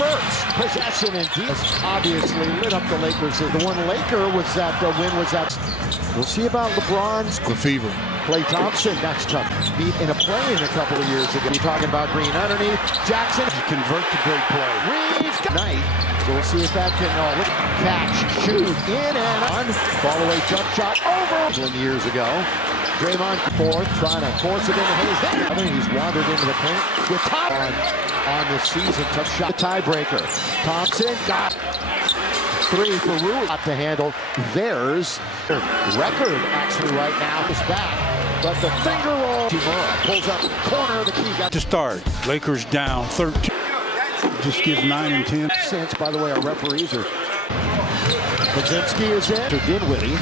first possession, and obviously lit up the Lakers. The one Laker was that win was that. We'll see about LeBron's fever. Klay Thompson, that's tough. Beat in a play-in a couple of years ago. You're talking about Green underneath. Jackson. Convert to great play. Reeves. Night. So we'll see if that can catch, shoot, in and on. Fall away jump shot over. Years ago. Draymond fourth, trying to force it into Hayes. I think he's wandered into the paint with Thompson on this season. Tough shot. The tiebreaker. Thompson got three for Rui. Not to handle theirs. Record actually right now is back. But the finger roll. Timura pulls up corner. The key got to start. Lakers down 13. Just give 9 and 10. Since, by the way, our referees are. Kaczynski is in. To Dinwiddie.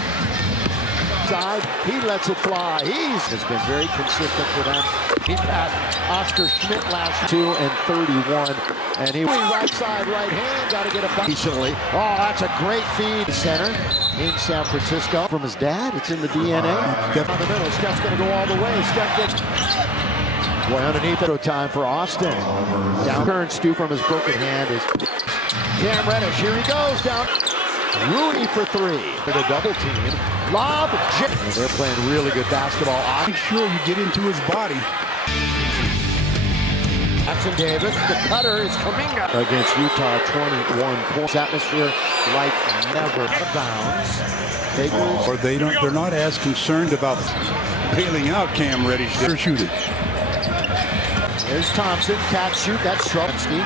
Side, he lets it fly. Has been very consistent for them. He passed Oscar Schmidt last 2 and 31, and he right side, right hand, got to get it back. Recently. Oh, that's a great feed. Center in San Francisco from his dad. It's in the DNA. On the middle, Steph's going to go all the way. Steph gets. Boy, underneath it, time for Austin. Down turn, Stu from his broken hand is Cam Reddish. Here he goes down. Rui for three. For the double team. Lob. They're playing really good basketball. Make sure you get into his body. Jackson Davis. The cutter is Kuminga. Against Utah, 21 points. Atmosphere like never. Out of bounds. Or they're not as concerned about bailing out Cam Reddish. They're shooting. There's Thompson. Catch shoot. That's Strumsky.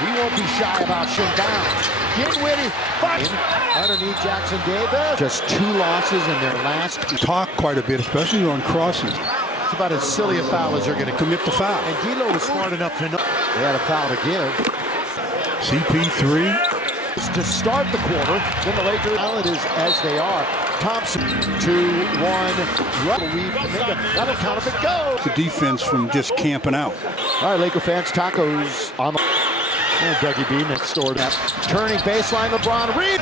He won't be shy about shooting down. Dinwiddie underneath Jackson Davis. Just 2 losses in their last. Talk quite a bit, especially on crosses. It's about as silly a foul as they're going to commit the foul. And D'Lo was smart enough to know they had a foul to give. CP3. To start the quarter, then the Lakers is as they are. Thompson 2-1. That'll count if it goes. The defense from just camping out. All right, Laker fans, tacos on the. And Dougie B next door. Turning baseline, LeBron Reed.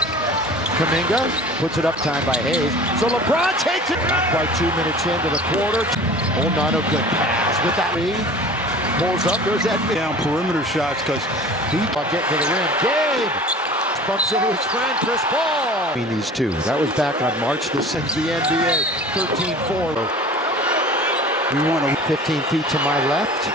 Kuminga puts it up, time by Hayes. So LeBron takes it. Not quite 2 minutes into the quarter. Oh, not a good pass with that. Reed pulls up. There's that down perimeter shots because he getting to the rim. Gabe bumps into his friend Chris Paul. Between these two, that was back on March. This is the NBA. 13-4. We want 15 feet to my left.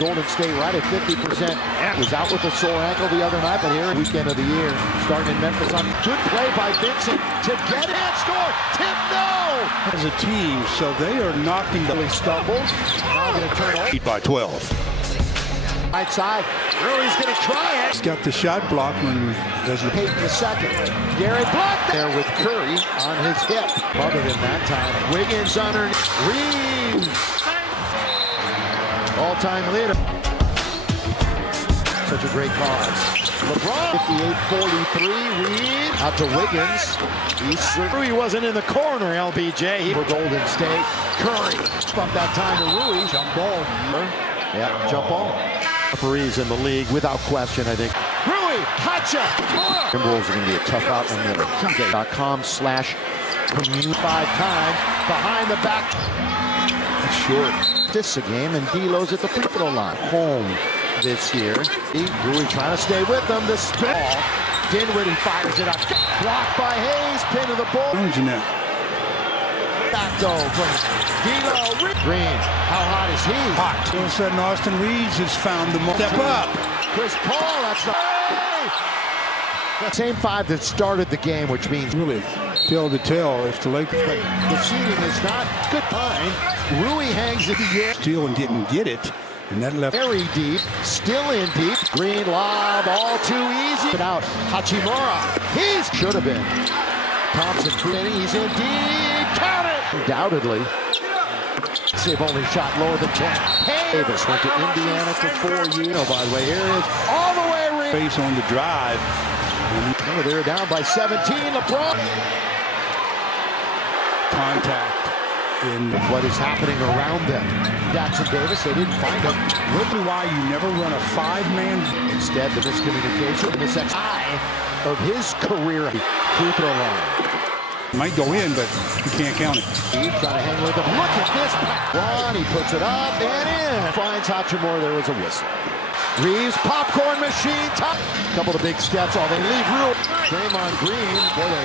Golden State right at 50%. Was out with a sore ankle the other night, but here weekend of the year, starting in Memphis. On good play by Vincent to get it, score. Tip no. As a team, so they are knocking the. He stumbles. Now going to turn over. By 12. Right side. Rui's going to try it. He's got the shot block when he doesn't. Payton the second. Gary blocked there with Curry on his hip. Other than that time, Wiggins underneath. Reeves. All-time leader. Such a great cause. LeBron, 58-43. Reed out to Wiggins. Rui wasn't in the corner, LBJ. For Golden State. Curry bumped that time to Rui. Jump ball. Yeah, jump ball. Referees in the league, without question, I think. Rui, hotcha. Timberwolves are going to be a tough out on the other. .com/commute 5 times behind the back. Short. This a game, and D'Lo's at the free throw line. Home this year. Rui trying to stay with them. The spin. Dinwiddie fires it up. Blocked by Hayes. Pin to the ball. Back though from D'Lo. Green. How hot is he? Hot. All of a sudden, Austin Reeves has found the step up. Chris Paul. That's the same 5 that started the game, which means really tell to tell if the Lakers. But the seating is not good fine. Rui hangs in the air. Steal and didn't get it. And that left very deep. Still in deep. Green lob. All too easy. Out. Hachimura. He's should have been. Thompson creating. He's in deep. Count it. Undoubtedly. They've only shot lower than 10. Hey. Davis went to Indiana for 4 years. Oh, by the way, here it is. All the way. Face on the drive. Oh, they're down by 17. LeBron. Contact in what is happening around them. Jackson Davis, they didn't find him. Really why you never run a 5-man. Instead, the miscommunication, this eye of his career. Free throw line. Might go in, but you can't count it. He's trying to hang with him. Look at this pass. Ron, he puts it up and in. Finds Hachimura, there was a whistle. Reeves, popcorn machine, top. Couple of big steps. Oh, they leave room. Draymond Green. Boy,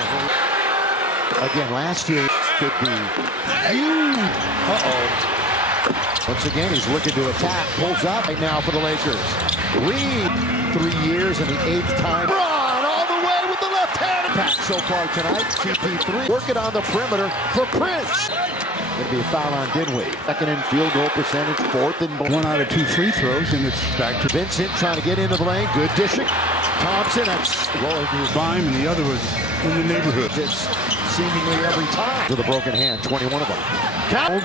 again, last year could be huge. Once again, he's looking to attack. Pulls up right now for the Lakers. Reed, 3 years and the 8th time. Braun all the way with the left hand. Back so far tonight. CP3 working on the perimeter for Prince. Going to be a foul on Dinwiddie. Second in field goal percentage, 4th and 1 out of 2 free throws, and it's back to Vincent trying to get into the lane. Good dishing. Thompson, that's rolling to his Bime, and the other was in the neighborhood. It's seemingly every time. With a broken hand, 21 of them. Count.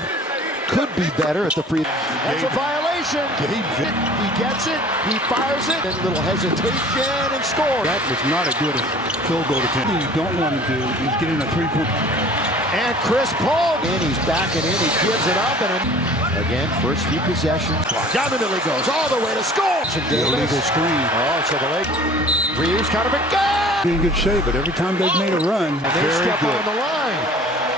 Could be better at the free. That's a violation. He gets it. He fires it. And a little hesitation and scores. That was not a good field goal attempt. What you don't want to do is get in a 3-point. And Chris Paul. And he's backing in. He gives it up. And again, first few possessions. Down the middle he goes. All the way to score. Illegal screen. Oh, so the Lakers. Reeves kind of a guy. In good shape, but every time they've made a run, and they step on the line.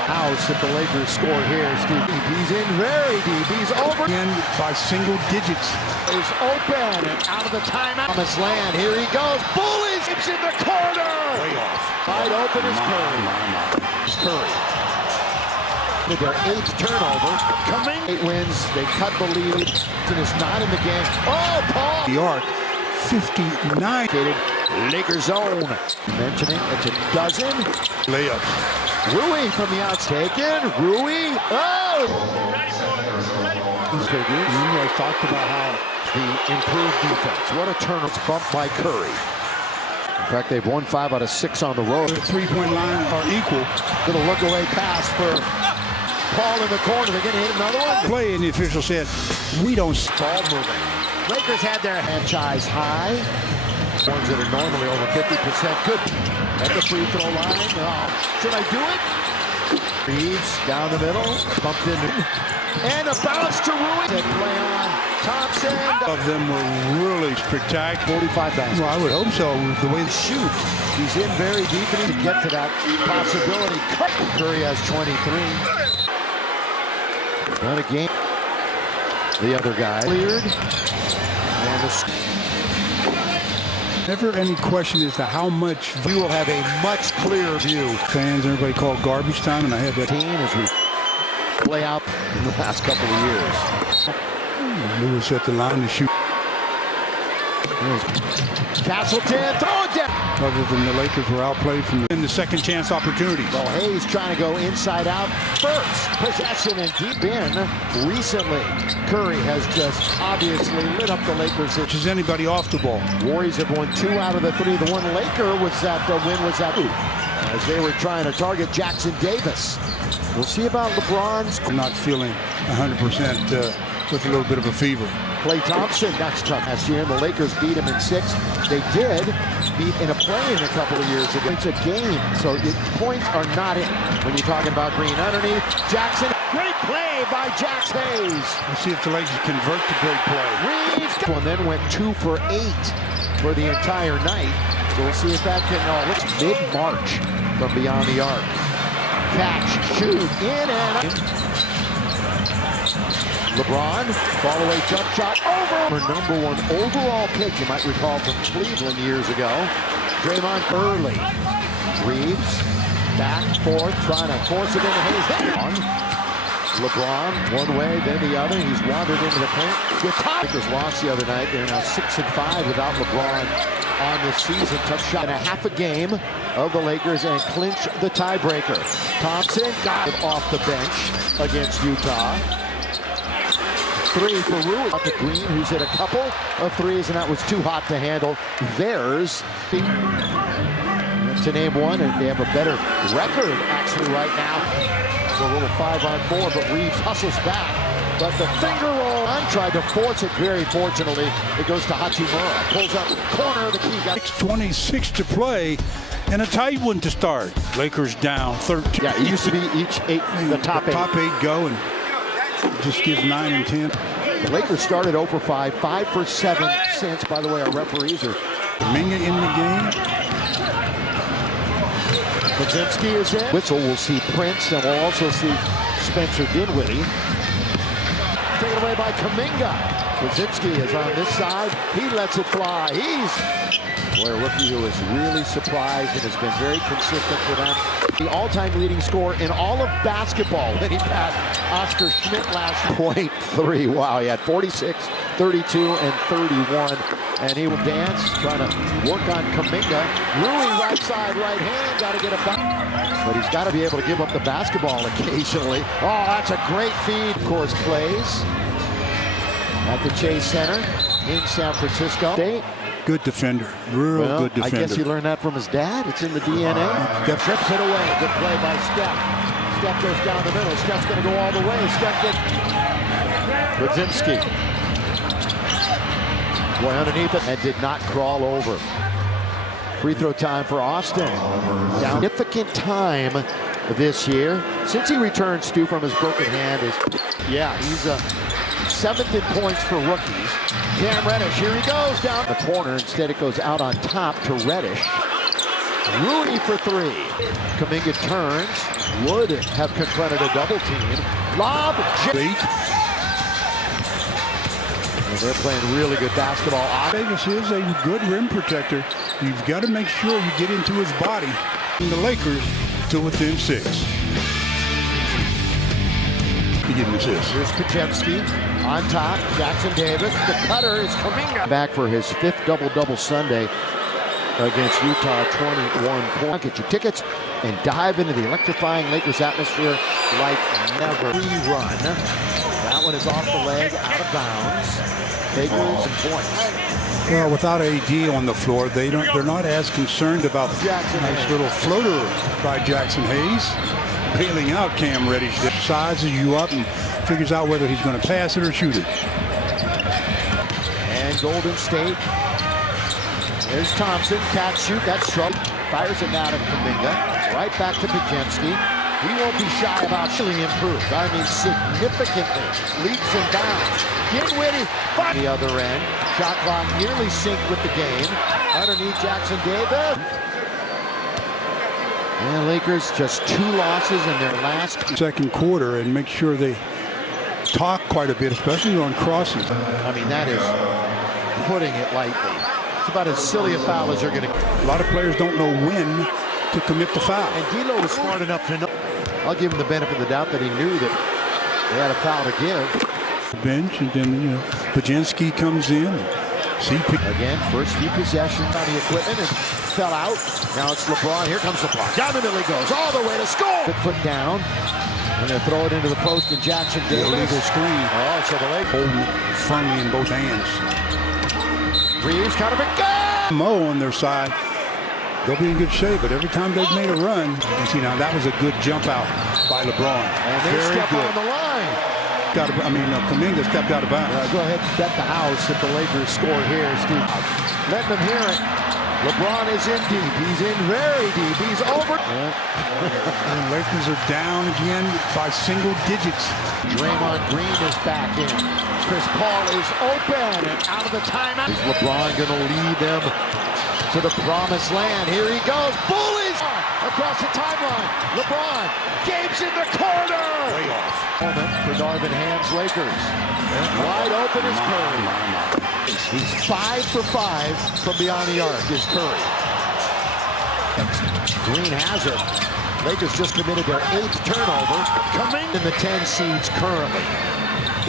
House if the Lakers score here, Steve. He's in very deep. He's over. Again by single digits. Is open and out of the timeout. Thomas Land. Here he goes. Bullies. It's in the corner. Way off. Wide open is Curry. It's Curry. With their 8th turnover. Coming. 8 wins. They cut the lead. It is not in the game. Oh, Paul. The arc. 59. Lakers zone. Mentioning it's a dozen. Layups. Rui from the outside. Taken. Rui. Oh! These figures. I talked about how the improved defense. What a turn. It's bumped by Curry. In fact, they've won 5 out of 6 on the road. The 3-point line are equal. Little look away pass for Paul in the corner. They're going to hit another one. Play, and the official said, we don't. Ball moving. Lakers had their franchise high. Ones that are normally over 50% good. At the free throw line. Oh, should I do it? Reeves down the middle. Bumped in. And a bounce to Rui. And play on. Thompson. Of them were really spectacular. 45 baskets. Well, I would hope so. The way they shoot. He's in very deep and to get to that possibility. Curry has 23. Not a game. The other guy cleared. And the never any question as to how much we will have a much clearer view. Fans, everybody called garbage time, and I had that as we play out in the last couple of years. Lewis at the line to shoot. Castleton, throw it down. Other than the Lakers were outplayed from the second chance opportunities. Well, Hayes trying to go inside out. First possession and deep in recently. Curry has just obviously lit up the Lakers. Which is anybody off the ball. Warriors have won 2 out of the 3. The one Laker was that win was that as they were trying to target Jackson Davis. We'll see about LeBron's. Not feeling 100% with a little bit of a fever. Klay Thompson, that's tough. Last year, the Lakers beat him in 6. They did beat in a play-in a couple of years ago. It's a game, so points are not in. When you're talking about Green underneath, Jackson, great play by Jax Hayes. We'll see if the Lakers convert the great play. Reeves, and then went 2 for 8 for the entire night. So we'll see if that can, it's mid-March from beyond the arc. Catch, shoot, in and out. LeBron, fall away jump shot over. Her #1 overall pick, you might recall from Cleveland years ago. Draymond early. Reeves, back, forth, trying to force it into Hayes. LeBron, one way, then the other. He's wandered into the paint. With Lakers lost the other night. They're now 6-5 without LeBron on the season. Tough shot and a half a game of the Lakers and clinch the tiebreaker. Thompson got it off the bench against Utah. 3 for Rui. Up to Green, who's hit a couple of threes, and that was too hot to handle. Theirs. To name one, and they have a better record actually right now. It's a little 5-on-4, but Reeves hustles back. But the finger roll on tried to force it. Very fortunately, it goes to Hachimura. Pulls up corner of the key. 6:26 to play, and a tight one to start. Lakers down 13. Yeah, it used to be each 8, the top 8. Top 8 go, and just give 9 and 10. The Lakers started 0 for 5, 5 for 7 since. By the way, our referees are. Minga in the game. Podziemski is in. Whistle, we'll see Prince, and we'll also see Spencer Dinwiddie. Take it away by Kuminga. Brzezinski is on this side. He lets it fly. Boy, a rookie who is really surprised and has been very consistent for them. The all-time leading scorer in all of basketball when he passed Oscar Schmidt last .3. Wow, he had 46, 32, and 31. And he will dance, trying to work on Kuminga. Rui, right side, right hand, got to get it back. But he's got to be able to give up the basketball occasionally. Oh, that's a great feed. Of course, plays at the Chase Center in San Francisco State. Good defender, good defender. I guess he learned that from his dad. It's in the DNA. Steph trips it away. Good play by Steph. Steph goes down the middle. Steph's going to go all the way. Steph gets Brzezinski. Boy, underneath it, and did not crawl over. Free throw time for Austin. Down significant time this year. Since he returned, Stu, from his broken hand, he's seventh in points for rookies. Cam Reddish, here he goes down the corner. Instead, it goes out on top to Reddish. Rui for three. Kuminga turns. Would have confronted a double team. Lob. They're playing really good basketball. Davis is a good rim protector. You've got to make sure you get into his body. And the Lakers to within 6. He didn't assist. Here's Podziemski on top. Jackson Davis. The cutter is Kuminga. Back for his 5th double-double Sunday against Utah. 21 points. Get your tickets and dive into the electrifying Lakers atmosphere like never. Rerun. That one is off the leg, out of bounds. Lakers and points. Well, without AD on the floor, they're not as concerned about Jackson. Nice little floater by Jackson Hayes. Bailing out Cam Reddish. Sizes you up and figures out whether he's going to pass it or shoot it. And Golden State. There's Thompson. Catch, shoot. That's trouble. Fires it out of Kuminga. Right back to Podziemski. He won't be shy about really improved. I mean, significantly. Leaps and bounds. Dinwiddie. The other end. Shot clock nearly synced with the game. Underneath Jackson Davis. And Lakers just 2 losses in their last second quarter, and make sure they talk quite a bit, especially on crosses. I mean, that is putting it lightly. It's about as silly a foul as you're going to. A lot of players don't know when to commit the foul. And D'Lo was smart enough to know. I'll give him the benefit of the doubt that he knew that they had a foul to give. Bench, and then Podziemski comes in. Again, first few possessions on the equipment and fell out. Now it's LeBron. Here comes LeBron. Down the middle he goes, all the way to score. Good foot down. And they throw it into the post, and Jackson Davis. Illegal screen. Oh, so the Lakers hold it firmly in both hands. Reeves kind of a go. Mo on their side. They'll be in good shape, but every time they've made a run, you see now that was a good jump out by LeBron. And they step on the line. Kuminga stepped out of bounds. Go ahead and bet the house if the Lakers score here, Steve. Let them hear it. LeBron is in deep. He's in very deep. He's over. And Lakers are down again by single digits. Draymond Green is back in. Chris Paul is open and out of the timeout. Is LeBron going to lead them to the promised land? Here he goes. Bullies across the timeline. LeBron, Gabe's in the corner. Way off. Moment for Darvin Ham's Lakers. Wide open is Curry. He's 5 for 5 from beyond the arc is Curry. Green has it. Lakers just committed their 8th turnover. Coming in the 10 seeds currently.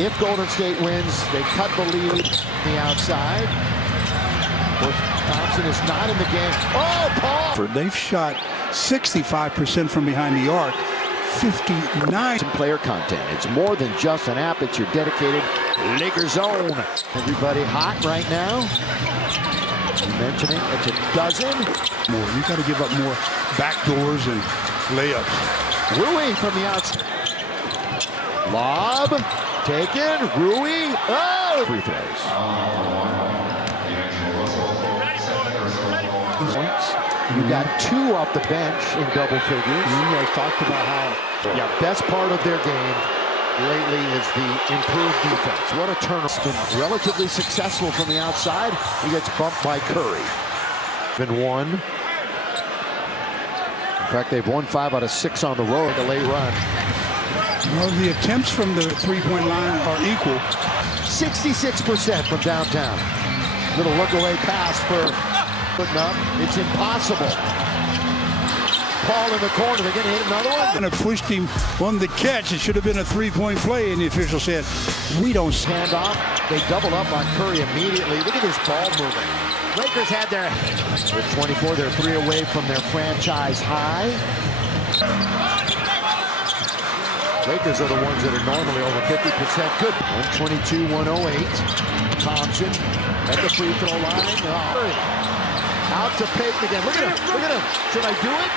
If Golden State wins, they cut the lead on the outside. Thompson is not in the game. Oh, Paul! They've shot 65% from behind the arc. 59. Player content. It's more than just an app. It's your dedicated Lakers zone. Everybody hot right now. Mentioning it's a dozen. More. You got to give up more backdoors and layups. Rui from the outside. Lob taken. Rui. Oh! Free throws. You got 2 off the bench in double figures. I talked about how best part of their game lately is the improved defense. What a turnover. It's been relatively successful from the outside. He gets bumped by Curry. Been 1. In fact, they've won 5 out of 6 on the road. A late run. Well, the attempts from the three-point line are equal. 66% from downtown. Little look-away pass for putting up. It's impossible. Paul in the corner. They're going to hit another one. And it pushed him on the catch. It should have been a three-point play, and the official said, we don't stand off. They double up on Curry immediately. Look at this ball moving. Lakers had their with 24. They're 3 away from their franchise high. Lakers are the ones that are normally over 50% good. 122-108. Thompson at the free throw line. Curry out to Payton again. Look at him. Look at him. Should I do it?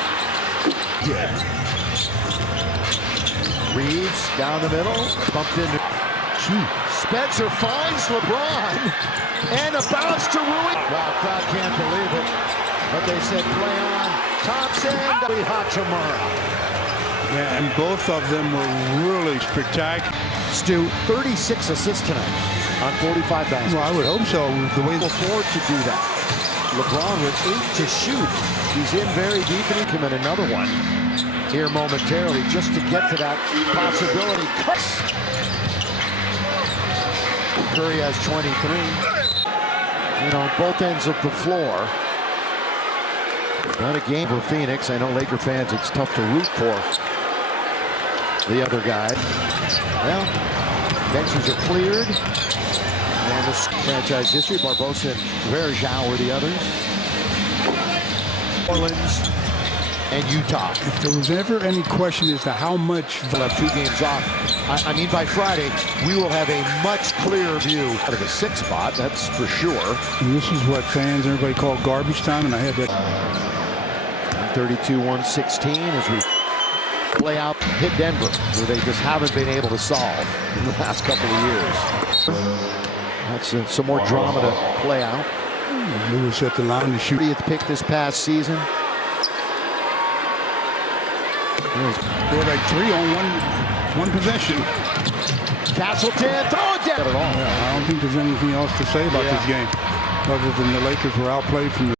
Yeah. Reeves down the middle. Bumped into. Spencer finds LeBron. And a bounce to Rui. Wow, crowd can't believe it. But they said play on. Thompson. Hachimura. Yeah, and both of them were really spectacular. Stu, 36 assists tonight on 45 baskets. Well, I would hope so. The way they afford to do that. LeBron with 8 to shoot. He's in very deep, and he can win another one here momentarily just to get to that possibility. Curry has 23. You know, both ends of the floor. Not a game for Phoenix. I know Laker fans, it's tough to root for the other guy. Well, benches are cleared. And this franchise history, Barbosa and Verjao were the others. Orleans and Utah. If there was ever any question as to how much... We'll have 2 games off. I mean, by Friday, we will have a much clearer view out of the 6th spot, that's for sure. And this is what fans, everybody call garbage time, and I had that... 132-116 as we play out, hit Denver, where they just haven't been able to solve in the last couple of years. That's some more drama to play out. Lewis at the line to shoot. 30th pick this past season. They had like 3 on one possession. Castleton, throw it down at all. Yeah, I don't think there's anything else to say about this game other than the Lakers were outplayed from the